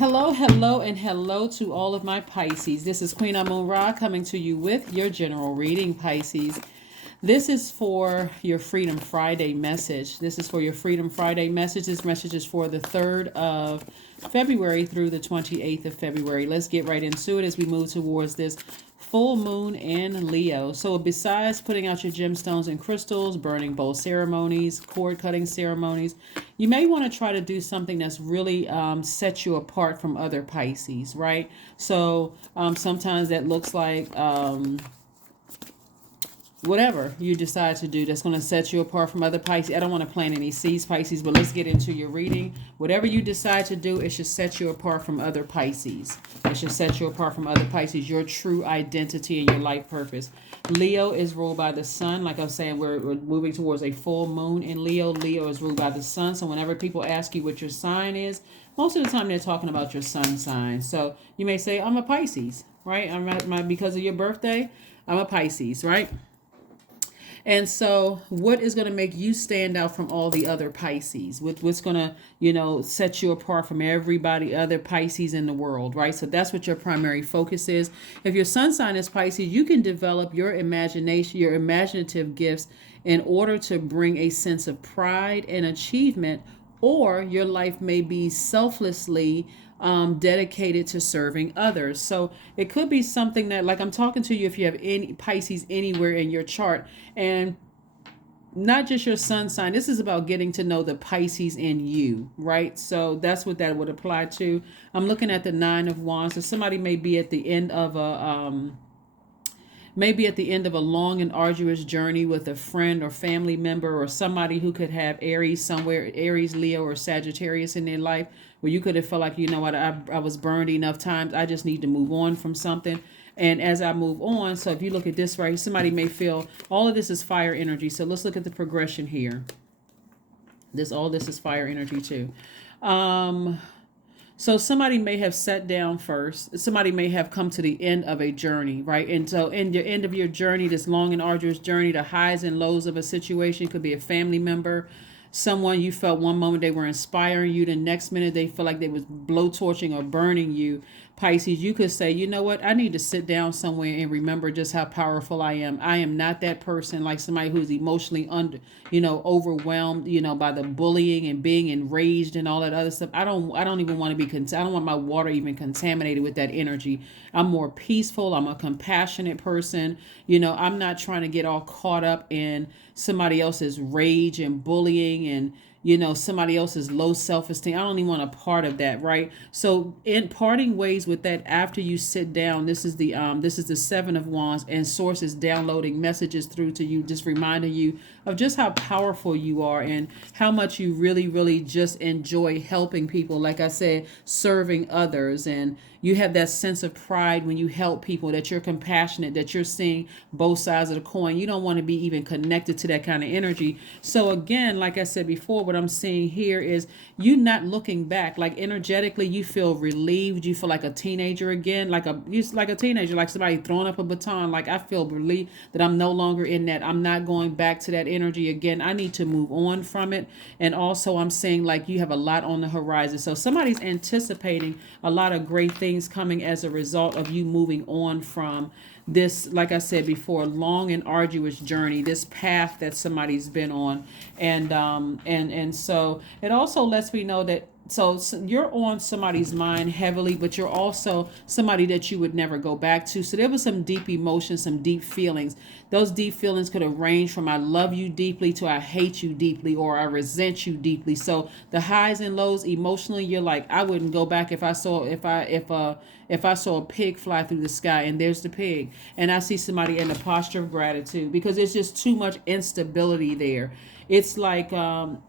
Hello, hello, and hello to all of my Pisces. This is Queen Amun Ra coming to you with your general reading, Pisces. This is for your Freedom Friday message. This is for your Freedom Friday message. This message is for the 3rd of February through the 28th of February. Let's get right into it as we move towards this full moon in Leo. So besides putting out your gemstones and crystals, burning bowl ceremonies, cord cutting ceremonies, you may want to try to do something that's really set you apart from other Pisces, right? So sometimes that looks like whatever you decide to do that's going to set you apart from other Pisces. I don't want to plant any seeds, Pisces, but let's get into your reading. Whatever you decide to do, it should set you apart from other Pisces. It should set you apart from other Pisces, your true identity and your life purpose. Leo is ruled by the sun. Like I was saying, we're moving towards a full moon in Leo. Leo is ruled by the sun. So whenever people ask you what your sign is, most of the time they're talking about your sun sign. So you may say, I'm a Pisces, right? Because of your birthday, I'm a Pisces, right? And so what is going to make you stand out from all the other Pisces? What's going to, set you apart from everybody other Pisces in the world, right? So that's what your primary focus is. If your sun sign is Pisces, you can develop your imagination, your imaginative gifts in order to bring a sense of pride and achievement, or your life may be selflessly dedicated to serving others. So it could be something that, like I'm talking to you, if you have any Pisces anywhere in your chart, and not just your sun sign. This is about getting to know the Pisces in you, right? So that's what that would apply to. I'm looking at the 9 of Wands. So somebody may be at the end of a maybe at the end of a long and arduous journey with a friend or family member, or somebody who could have Aries somewhere, Aries, Leo, or Sagittarius in their life, where you could have felt like, you know what, I was burned enough times. I just need to move on from something. And as I move on, so if you look at this right, somebody may feel all of this is fire energy. So let's look at the progression here. All this is fire energy too. So somebody may have sat down first. Somebody may have come to the end of a journey, right? And so in the end of your journey, this long and arduous journey, the highs and lows of a situation, could be a family member, someone you felt one moment they were inspiring you, the next minute they feel like they was blowtorching or burning you. Pisces, you could say, you know what, I need to sit down somewhere and remember just how powerful I am. I am not that person, like somebody who's emotionally overwhelmed, by the bullying and being enraged and all that other stuff. I don't even want to be, I don't want my water even contaminated with that energy. I'm more peaceful. I'm a compassionate person. I'm not trying to get all caught up in somebody else's rage and bullying and somebody else's low self-esteem. I don't even want a part of that, right? So in parting ways with that, after you sit down, this is the 7 of Wands, and Source is downloading messages through to you, just reminding you of just how powerful you are and how much you really, really just enjoy helping people. Like I said, serving others, and you have that sense of pride when you help people, that you're compassionate, that you're seeing both sides of the coin. You don't want to be even connected to that kind of energy. So again, like I said before, what I'm seeing here is you not looking back. Like energetically, you feel relieved. You feel like a teenager again, like a teenager, like somebody throwing up a baton. Like I feel relieved that I'm no longer in that. I'm not going back to that energy again. I need to move on from it. And also I'm saying like you have a lot on the horizon. So somebody's anticipating a lot of great things coming as a result of you moving on from this, like I said before, long and arduous journey, this path that somebody's been on. And so it also lets me know that so you're on somebody's mind heavily, but you're also somebody that you would never go back to. So there was some deep emotions, some deep feelings. Those deep feelings could have ranged from I love you deeply to I hate you deeply, or I resent you deeply. So the highs and lows emotionally, you're like, I wouldn't go back if I saw a pig fly through the sky and there's the pig, and I see somebody in a posture of gratitude, because it's just too much instability there. It's like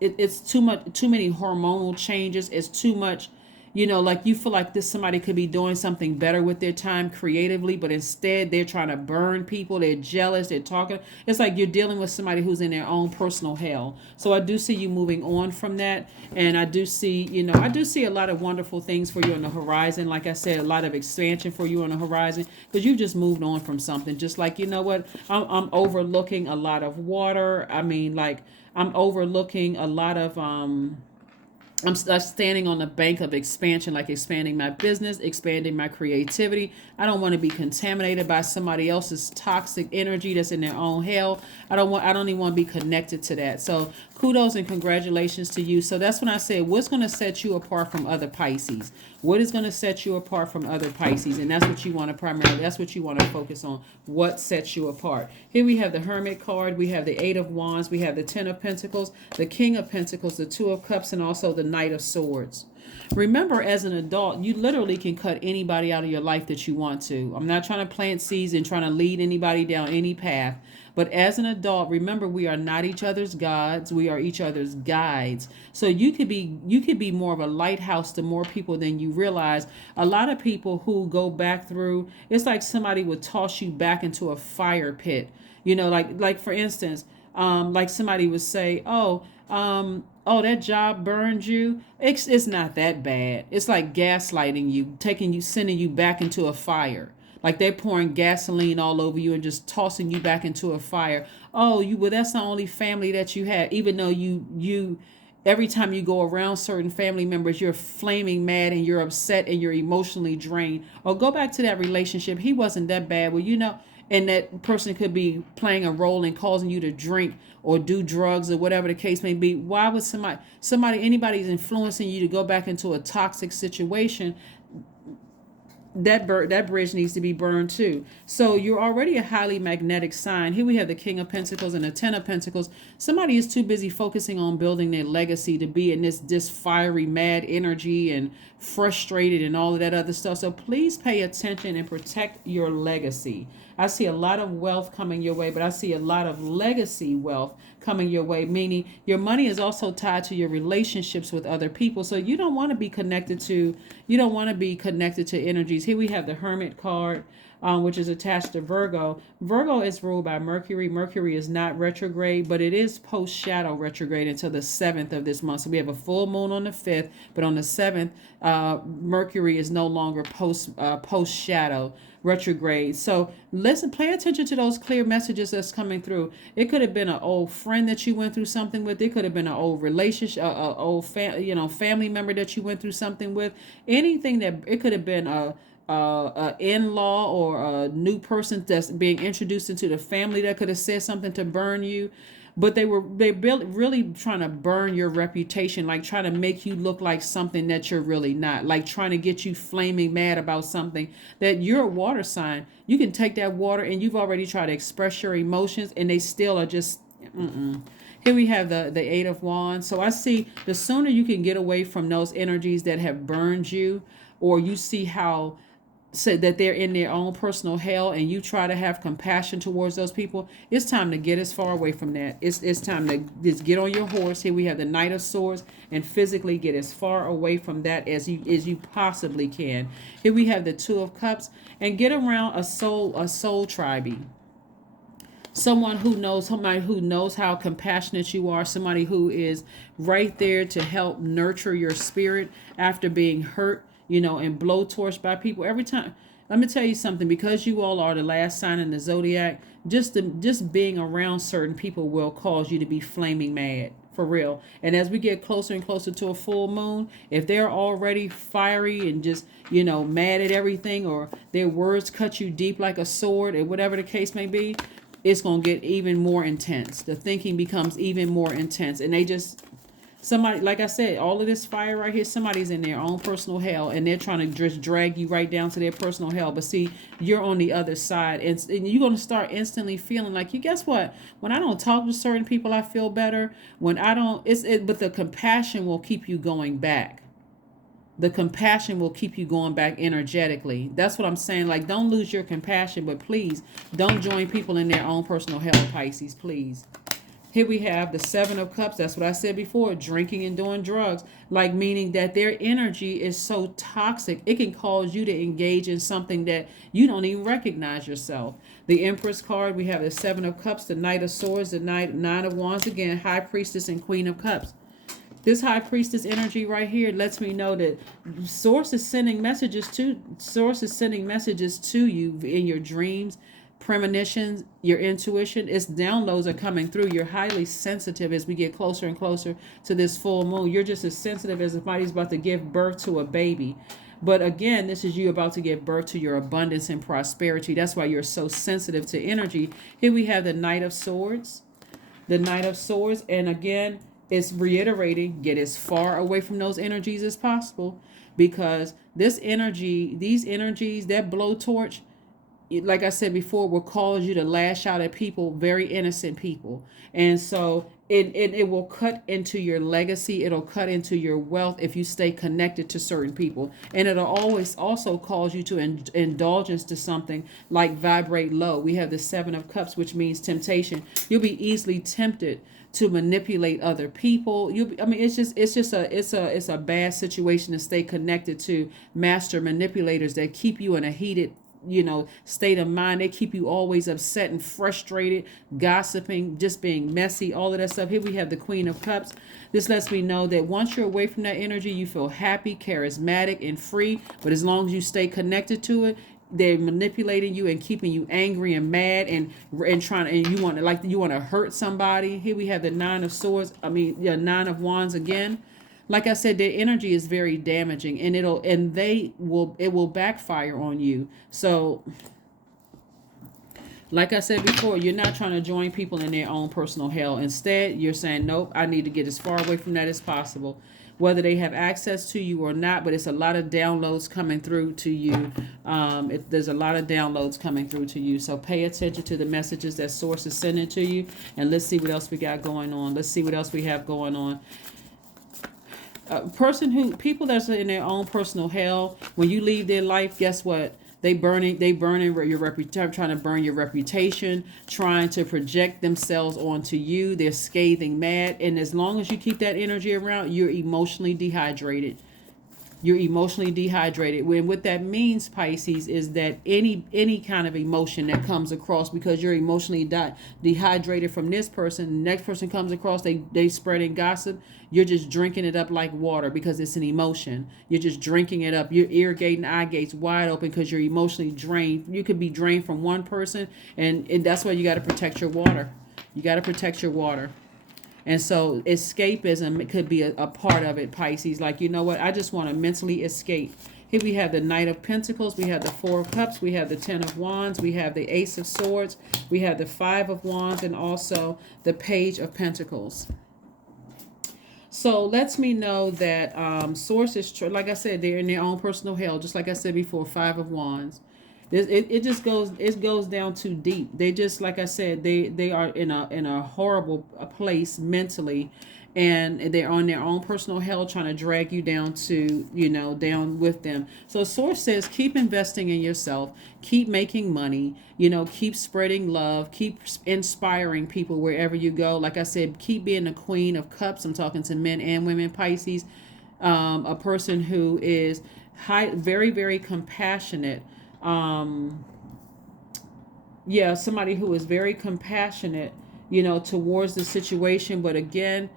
it's too many hormonal changes. It's too much, like you feel like this somebody could be doing something better with their time creatively, but instead they're trying to burn people. They're jealous. They're talking. It's like you're dealing with somebody who's in their own personal hell. So I do see you moving on from that, and I do see a lot of wonderful things for you on the horizon. Like I said, a lot of expansion for you on the horizon, because you just moved on from something. Just like, I'm overlooking a lot of water. I mean, like I'm overlooking a lot of I'm standing on the bank of expansion, like expanding my business, expanding my creativity. I don't want to be contaminated by somebody else's toxic energy that's in their own hell. I don't even want to be connected to that. So kudos and congratulations to you. So that's when I said, what's going to set you apart from other Pisces? What is going to set you apart from other Pisces? And that's what you want to primarily, that's what you want to focus on. What sets you apart? Here we have the Hermit card. We have the Eight of Wands. We have the Ten of Pentacles, the King of Pentacles, the Two of Cups, and also the Knight of Swords. Remember, as an adult, you literally can cut anybody out of your life that you want to. I'm not trying to plant seeds and trying to lead anybody down any path. But as an adult, remember, we are not each other's gods. We are each other's guides. So you could be more of a lighthouse to more people than you realize. A lot of people who go back through, it's like somebody would toss you back into a fire pit. You know, like for instance, like somebody would say, oh, that job burned you. It's not that bad. It's like gaslighting you, sending you back into a fire. Like they're pouring gasoline all over you and just tossing you back into a fire. Oh, well, that's the only family that you had. Even though you every time you go around certain family members, you're flaming mad and you're upset and you're emotionally drained. Or go back to that relationship. He wasn't that bad. Well, and that person could be playing a role in causing you to drink or do drugs or whatever the case may be. Why would anybody's influencing you to go back into a toxic situation? That bridge needs to be burned too. So you're already a highly magnetic sign. Here we have the King of Pentacles and the Ten of Pentacles. Somebody is too busy focusing on building their legacy to be in this fiery, mad energy and frustrated and all of that other stuff. So please pay attention and protect your legacy. I see a lot of wealth coming your way, but I see a lot of legacy wealth coming your way, meaning your money is also tied to your relationships with other people. So you don't want to be connected to energies. Here we have the Hermit card, which is attached to Virgo. Virgo is ruled by Mercury. Mercury is not retrograde, but it is post shadow retrograde until the 7th of this month. So we have a full moon on the 5th, but on the 7th, Mercury is no longer post shadow retrograde. So listen, pay attention to those clear messages that's coming through. It could have been an old friend that you went through something with. It could have been an old relationship, family member that you went through something with. Anything that it could have been a in-law or a new person that's being introduced into the family that could have said something to burn you. But they really trying to burn your reputation, like trying to make you look like something that you're really not, like trying to get you flaming mad about something that you're a water sign. You can take that water and you've already tried to express your emotions and they still are just, Here we have the Eight of Wands. So I see the sooner you can get away from those energies that have burned you, or you see how said that they're in their own personal hell and you try to have compassion towards those people, it's time to get as far away from that. It's time to just get on your horse. Here we have the Knight of Swords and physically get as far away from that as you possibly can. Here we have the Two of Cups and get around a soul tribe. Somebody who knows how compassionate you are, somebody who is right there to help nurture your spirit after being hurt, and blowtorched by people every time. Let me tell you something, because you all are the last sign in the Zodiac, just being around certain people will cause you to be flaming mad, for real. And as we get closer and closer to a full moon, if they're already fiery and just, mad at everything, or their words cut you deep like a sword, or whatever the case may be, it's going to get even more intense. The thinking becomes even more intense. And somebody, like I said, all of this fire right here, somebody's in their own personal hell and they're trying to just drag you right down to their personal hell. But see, you're on the other side and you're going to start instantly feeling like, you guess what? When I don't talk to certain people, I feel better. When I don't, but the compassion will keep you going back. The compassion will keep you going back energetically. That's what I'm saying. Like, don't lose your compassion, but please don't join people in their own personal hell, Pisces, please. Here we have the Seven of Cups. That's what I said before, drinking and doing drugs. Like, meaning that their energy is so toxic, it can cause you to engage in something that you don't even recognize yourself. The Empress card, we have the Seven of Cups, the Knight of Swords, the Nine of Wands, again, High Priestess and Queen of Cups. This High Priestess energy right here lets me know that Source is sending messages to you in your dreams, premonitions, your intuition, its downloads are coming through. You're highly sensitive as we get closer and closer to this full moon. You're just as sensitive as if somebody's about to give birth to a baby. But again, this is you about to give birth to your abundance and prosperity. That's why you're so sensitive to energy. Here we have the Knight of Swords. The Knight of Swords. And again, it's reiterating, get as far away from those energies as possible, because this energy, these energies, that blowtorch, like I said before, will cause you to lash out at people, very innocent people. And so it will cut into your legacy. It'll cut into your wealth if you stay connected to certain people. And it'll always also cause you to indulgence to something like vibrate low. We have the Seven of Cups, which means temptation. You'll be easily tempted to manipulate other people. It's a bad situation to stay connected to master manipulators that keep you in a heated state of mind. They keep you always upset and frustrated, gossiping, just being messy, all of that stuff. Here we have the Queen of Cups. This lets me know that once you're away from that energy, you feel happy, charismatic, and free. But as long as you stay connected to it, they're manipulating you and keeping you angry and mad and you want to hurt somebody. Here we have the Nine of Swords. Nine of Wands again. Like I said, their energy is very damaging, and it will backfire on you. So, like I said before, you're not trying to join people in their own personal hell. Instead, you're saying, nope, I need to get as far away from that as possible, whether they have access to you or not. But it's a lot of downloads coming through to you. There's a lot of downloads coming through to you. So pay attention to the messages that Source is sending to you, and let's see what else we got going on. Let's see what else we have going on. People that's in their own personal hell, when you leave their life, guess what? They burning your reputation, trying to burn your reputation, trying to project themselves onto you. They're scathing mad. And as long as you keep that energy around, you're emotionally dehydrated. You're emotionally dehydrated. When what that means, Pisces, is that any kind of emotion that comes across, because you're emotionally dehydrated from this person, the next person comes across, they spreading gossip, you're just drinking it up like water because it's an emotion. You're just drinking it up. Your ear gate and eye gates wide open because you're emotionally drained. You could be drained from one person, and that's why you got to protect your water. You got to protect your water. And so escapism could be a part of it, Pisces. Like, you know what? I just want to mentally escape. Here we have the Knight of Pentacles. We have the Four of Cups. We have the Ten of Wands. We have the Ace of Swords. We have the Five of Wands, and also the Page of Pentacles. So lets me know that Source is, like I said, they're in their own personal hell. Just like I said before, Five of Wands. It goes down too deep. They just, like I said, they are in a horrible place mentally, and they're on their own personal hell, trying to drag you down down with them. So Source says, keep investing in yourself, keep making money, keep spreading love, keep inspiring people wherever you go. Like I said, keep being the Queen of Cups. I'm talking to men and women, Pisces. A person who is very, very compassionate. Somebody who is very compassionate, towards the situation. But again,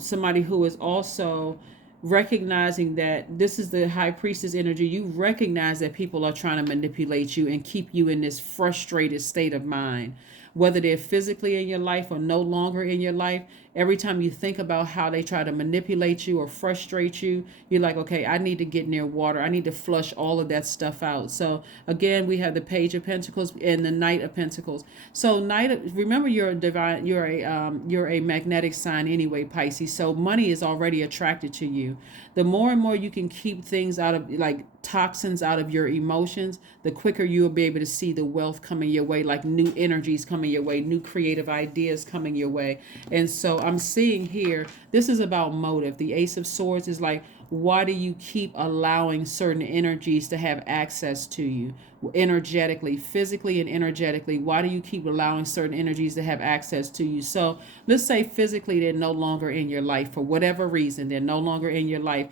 somebody who is also recognizing that this is the High Priestess energy. You recognize that people are trying to manipulate you and keep you in this frustrated state of mind, whether they're physically in your life or no longer in your life. Every time you think about how they try to manipulate you or frustrate you, you're like, okay, I need to get near water. I need to flush all of that stuff out. So again, we have the Page of Pentacles and the Knight of Pentacles. So remember, you're a magnetic sign anyway, Pisces. So money is already attracted to you. The more and more you can keep things out of, like, toxins out of your emotions, the quicker you'll be able to see the wealth coming your way, like new energies coming your way, new creative ideas coming your way. And so I'm seeing here, this is about motive. The Ace of Swords is like, why do you keep allowing certain energies to have access to you energetically, physically and energetically? Why do you keep allowing certain energies to have access to you? So let's say physically they're no longer in your life for whatever reason. They're no longer in your life.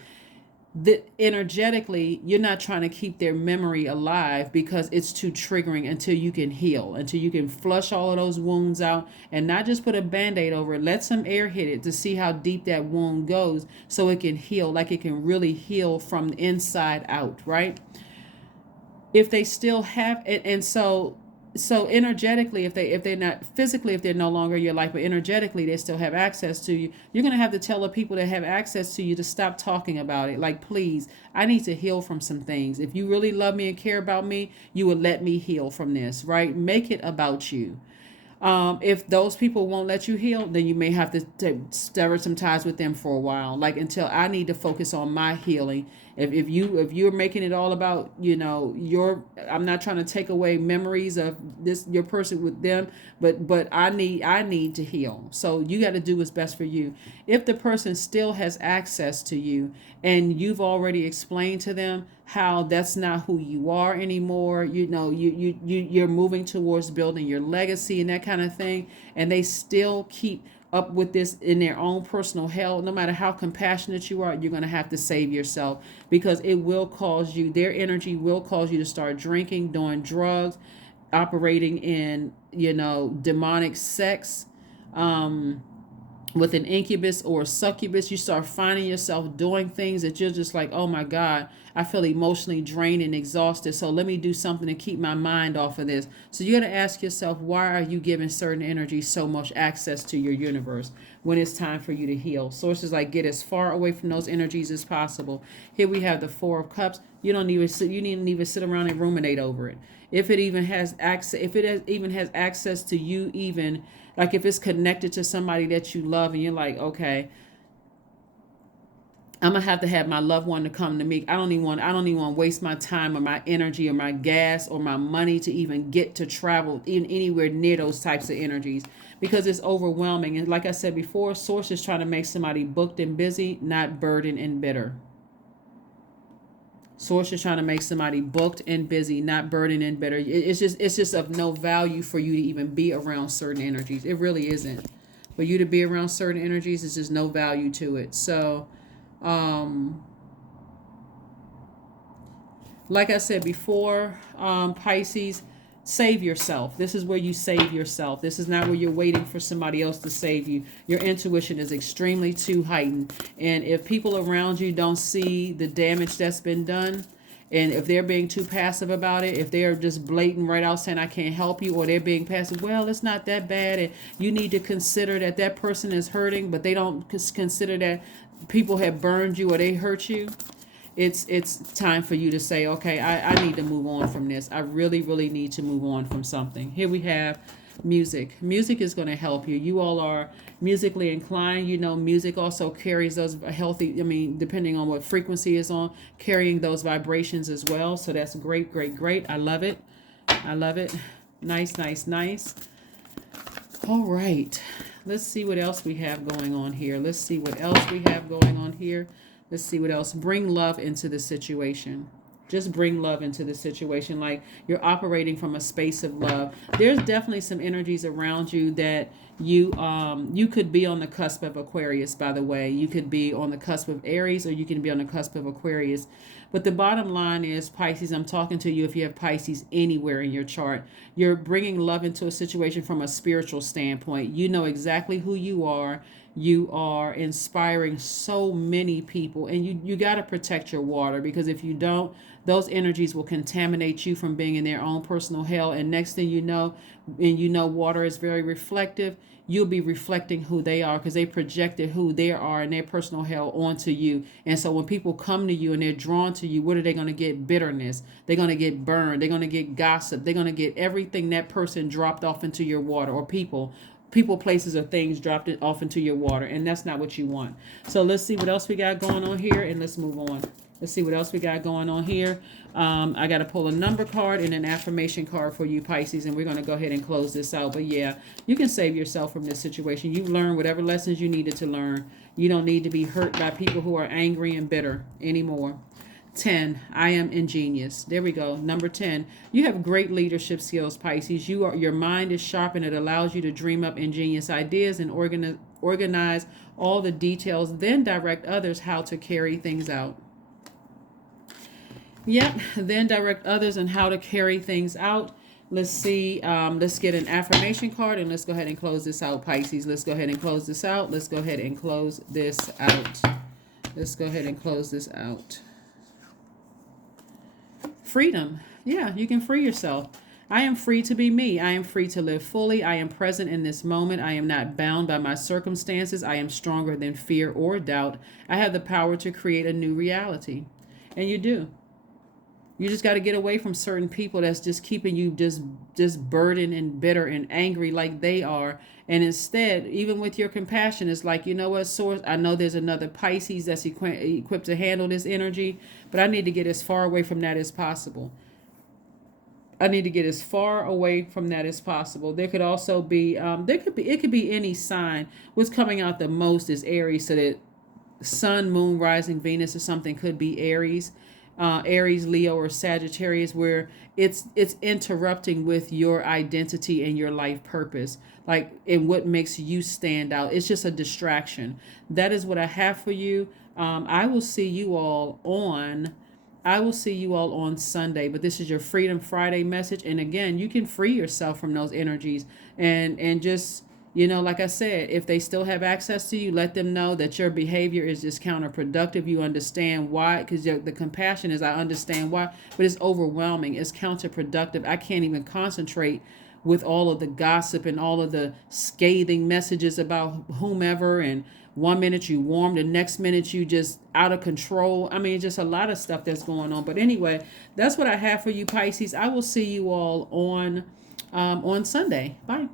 Energetically, you're not trying to keep their memory alive because it's too triggering until you can heal, until you can flush all of those wounds out, and not just put a band-aid over it. Let some air hit it to see how deep that wound goes so it can heal, like it can really heal from the inside out, right? If they still have it. And so So energetically, if they're not physically, if they're no longer in your life, but energetically they still have access to you, you're going to have to tell the people that have access to you to stop talking about it. Like, please, I need to heal from some things. If you really love me and care about me, you would let me heal from this, right? Make it about you. If those people won't let you heal, then you may have to sever some ties with them for a while, like until I need to focus on my healing. If you're making it all about, your, I'm not trying to take away memories of this, your person with them, but I need to heal. So you got to do what's best for you. If the person still has access to you and you've already explained to them how that's not who you are anymore, you're moving towards building your legacy and that kind of thing, and they still keep up with this in their own personal hell, no matter how compassionate you are, you're going to have to save yourself, because it will cause you, their energy will cause you to start drinking, doing drugs, operating in, demonic sex, with an incubus or a succubus. You start finding yourself doing things that you're just like, oh my God, I feel emotionally drained and exhausted. So let me do something to keep my mind off of this. So you got to ask yourself, why are you giving certain energies so much access to your universe when it's time for you to heal? Sources like, get as far away from those energies as possible. Here we have the Four of Cups. You needn't even sit around and ruminate over it. If it even has access, even has access to you, even like if it's connected to somebody that you love and you're like, okay, I'm gonna have to have my loved one to come to me. I don't even want to waste my time or my energy or my gas or my money to even get to travel in anywhere near those types of energies, because it's overwhelming. And like I said before, source is trying to make somebody booked and busy, not burdened and bitter. Source is trying to make somebody booked and busy, not burdened and bitter. It's just of no value for you to even be around certain energies. It really isn't. For you to be around certain energies, it's just no value to it. So, um, like I said before, Pisces, save yourself. This is where you save yourself. This is not where you're waiting for somebody else to save you. Your intuition is extremely too heightened. And if people around you don't see the damage that's been done, and if they're being too passive about it, if they're just blatant right out saying, I can't help you, or they're being passive, well, it's not that bad, and you need to consider that that person is hurting, but they don't consider that people have burned you or they hurt you, it's time for you to say, okay, I need to move on from this. I really, really need to move on from something. Here we have music. Music is going to help you. You all are musically inclined. Music also carries those healthy, depending on what frequency is on, carrying those vibrations as well. So that's great, great, great. I love it. I love it. Nice, nice, nice. All right. Let's see what else we have going on here. Let's see what else we have going on here. Let's see what else. Bring love into the situation. Just bring love into the situation. Like, you're operating from a space of love. There's definitely some energies around you that you could be on the cusp of Aquarius, by the way. You could be on the cusp of Aries, or you can be on the cusp of Aquarius. But the bottom line is, Pisces, I'm talking to you if you have Pisces anywhere in your chart. You're bringing love into a situation from a spiritual standpoint. You know exactly who you are. You are inspiring so many people, and you got to protect your water, because if you don't, those energies will contaminate you from being in their own personal hell. And next thing you know, and water is very reflective, you'll be reflecting who they are, because they projected who they are in their personal hell onto you. And so when people come to you and they're drawn to you, what are they going to get? Bitterness. They're going to get burned. They're going to get gossip. They're going to get everything that person dropped off into your water, or people, places, or things dropped it off into your water, and that's not what you want. So let's see what else we got going on here, and let's move on. Let's see what else we got going on here. I got to pull a number card and an affirmation card for you, Pisces, and we're going to go ahead and close this out. But yeah, you can save yourself from this situation. You've learned whatever lessons you needed to learn. You don't need to be hurt by people who are angry and bitter anymore. 10, I am ingenious. There we go. Number 10, you have great leadership skills, Pisces. Your mind is sharp, and it allows you to dream up ingenious ideas and organize all the details, then direct others how to carry things out. Yep, then direct others on how to carry things out. Let's see. Let's get an affirmation card, and let's go ahead and close this out, Pisces. Let's go ahead and close this out. Let's go ahead and close this out. Let's go ahead and close this out. Freedom. Yeah, you can free yourself. I am free to be me. I am free to live fully. I am present in this moment. I am not bound by my circumstances. I am stronger than fear or doubt. I have the power to create a new reality. And you do. You just got to get away from certain people that's just keeping you just burdened and bitter and angry like they are. And instead, even with your compassion, it's like, you know what, source, I know there's another Pisces that's equipped to handle this energy, but I need to get as far away from that as possible. I need to get as far away from that as possible. There could also be, it could be any sign. What's coming out the most is Aries, so that Sun, Moon, Rising, Venus, or something could be Aries, Aries, Leo, or Sagittarius, where it's interrupting with your identity and your life purpose, like in what makes you stand out. It's just a distraction. That is what I have for you. I will see you all on. I will see you all on Sunday, but this is your Freedom Friday message. And again, you can free yourself from those energies and just, like I said, if they still have access to you, let them know that your behavior is just counterproductive. You understand why, because the compassion is, I understand why, but it's overwhelming. It's counterproductive. I can't even concentrate with all of the gossip and all of the scathing messages about whomever, and 1 minute you warm, the next minute you just out of control. I mean, just a lot of stuff that's going on. But anyway, that's what I have for you, Pisces. I will see you all on Sunday. Bye.